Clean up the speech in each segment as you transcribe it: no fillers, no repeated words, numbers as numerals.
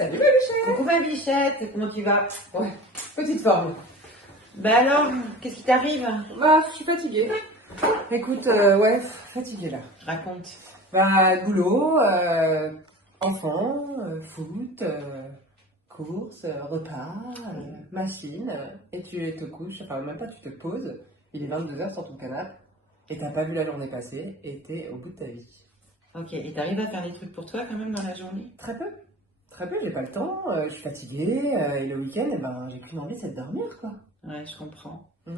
Salut ma bichette. Coucou ma bichette, comment tu vas? Ouais, petite forme. Bah alors, qu'est-ce qui t'arrive? Bah, je suis fatiguée. Écoute, ouais, fatiguée là. Raconte. Bah, boulot, enfant, foot, courses, repas, machine, et tu te couches, enfin même pas tu te poses, il est 22h sur ton canapé, et t'as pas vu la journée passer, et t'es au bout de ta vie. Ok, et t'arrives à faire des trucs pour toi quand même dans la journée? Très peu, j'ai pas le temps, je suis fatiguée, et le week-end, eh ben, j'ai qu'une envie, c'est de dormir, quoi. Ouais, je comprends. Mm.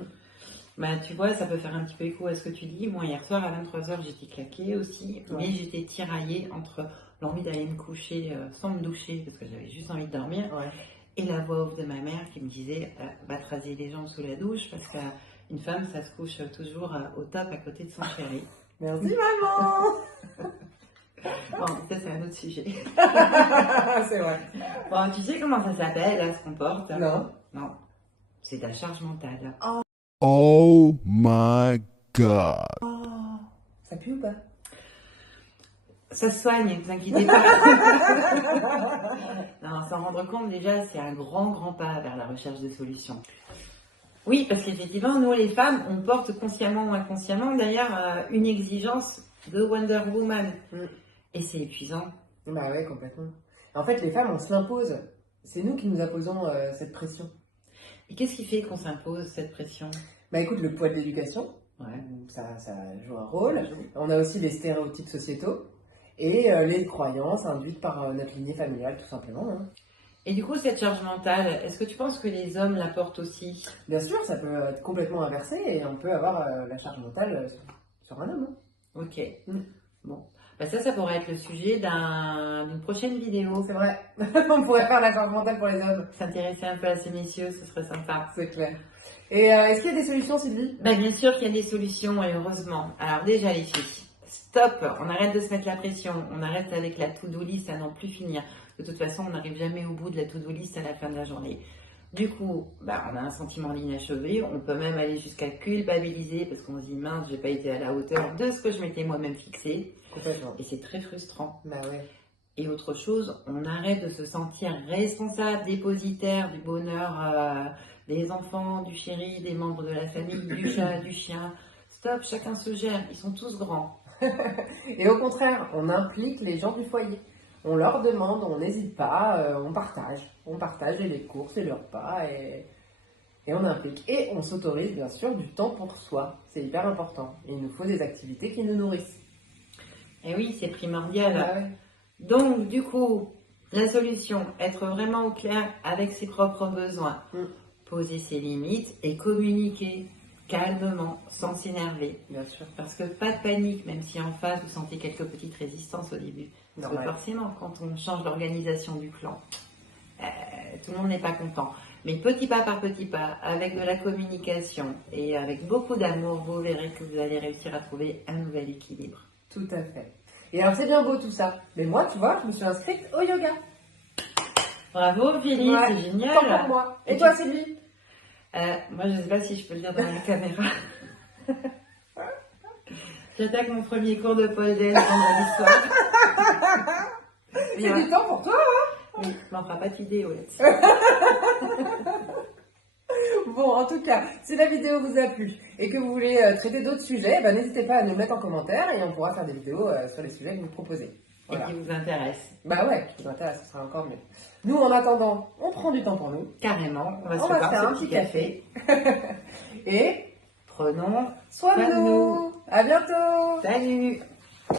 Bah tu vois, ça peut faire un petit peu écho à ce que tu dis. Moi hier soir à 23h j'étais claquée aussi, Ouais. mais j'étais tiraillée entre l'envie d'aller me coucher sans me doucher parce que j'avais juste envie de dormir, Ouais. et la voix off de ma mère qui me disait va te raser les jambes sous la douche parce qu'une femme ça se couche toujours au top à côté de son chéri. Merci maman. Bon, ça c'est un autre sujet. C'est vrai. Bon, tu sais comment ça s'appelle, là, ce qu'on porte? Non. Non, c'est ta charge mentale. Oh my God. Ça pue ou pas? Ça se soigne, ne vous inquiétez pas. Non, s'en rendre compte déjà, c'est un grand pas vers la recherche de solutions. Oui, parce qu'effectivement, nous les femmes, on porte consciemment ou inconsciemment d'ailleurs une exigence de Wonder Woman. Mm. Et c'est épuisant. Bah ouais, complètement. En fait, les femmes, on se l'impose. C'est nous qui nous imposons cette pression. Et qu'est-ce qui fait qu'on s'impose cette pression? Bah écoute, le poids de l'éducation, Ouais. ça joue un rôle. On a aussi les stéréotypes sociétaux et les croyances induites par notre lignée familiale, tout simplement. Hein. Et du coup, cette charge mentale, est-ce que tu penses que les hommes la portent aussi? Bien sûr, ça peut être complètement inversé et on peut avoir la charge mentale sur un homme. Hein. Ok. Mm. Bon. Bah ça pourrait être le sujet d'une prochaine vidéo. C'est vrai. On pourrait faire la charge mentale pour les hommes. S'intéresser un peu à ces messieurs, ce serait sympa. C'est clair. Et est-ce qu'il y a des solutions, Sylvie? Bah bien sûr qu'il y a des solutions et heureusement. Alors déjà les filles, stop, on arrête de se mettre la pression, on arrête avec la to-do list à n'en plus finir. De toute façon, on n'arrive jamais au bout de la to-do list à la fin de la journée. Du coup, bah, on a un sentiment d'inachevé, on peut même aller jusqu'à culpabiliser parce qu'on se dit mince, j'ai pas été à la hauteur de ce que je m'étais moi-même fixé. Complètement. Et c'est très frustrant. Bah ouais. Et autre chose, on arrête de se sentir responsable, dépositaire du bonheur des enfants, du chéri, des membres de la famille, du chat, du chien. Stop, chacun se gère, ils sont tous grands. Et au contraire, on implique les gens du foyer. On leur demande, on n'hésite pas, on partage. On partage les courses et les repas et on implique. Et on s'autorise bien sûr du temps pour soi. C'est hyper important. Et il nous faut des activités qui nous nourrissent. Et oui, c'est primordial. Ah ouais. Donc, du coup, la solution, être vraiment au clair avec ses propres besoins, poser ses limites et communiquer calmement, sans s'énerver. Bien sûr. Parce que pas de panique, même si en face vous sentez quelques petites résistances au début. Parce que forcément, quand on change l'organisation du clan, tout le monde n'est pas content. Mais petit pas par petit pas, avec de la communication et avec beaucoup d'amour, vous verrez que vous allez réussir à trouver un nouvel équilibre. Tout à fait. Et alors c'est bien beau tout ça. Mais moi, tu vois, je me suis inscrite au yoga. Bravo Philippe, Ouais, c'est génial. tant pour moi. Et toi Sylvie? Moi je sais pas si je peux le dire dans la caméra. J'attaque mon premier cours de pole dance vendredi soir. C'est du temps pour toi, hein? Oui, mais on fera pas de vidéo là-dessus. Bon, en tout cas, si la vidéo vous a plu et que vous voulez traiter d'autres sujets, ben, n'hésitez pas à nous mettre en commentaire et on pourra faire des vidéos sur les sujets que vous proposez. Voilà. Et qui vous intéresse. Bah ouais, qui vous intéresse, ce sera encore mieux. Nous, en attendant, on prend du temps pour nous. Carrément, on va se On va faire faire ce un petit café. Et prenons soin de nous. nous. À bientôt. Salut.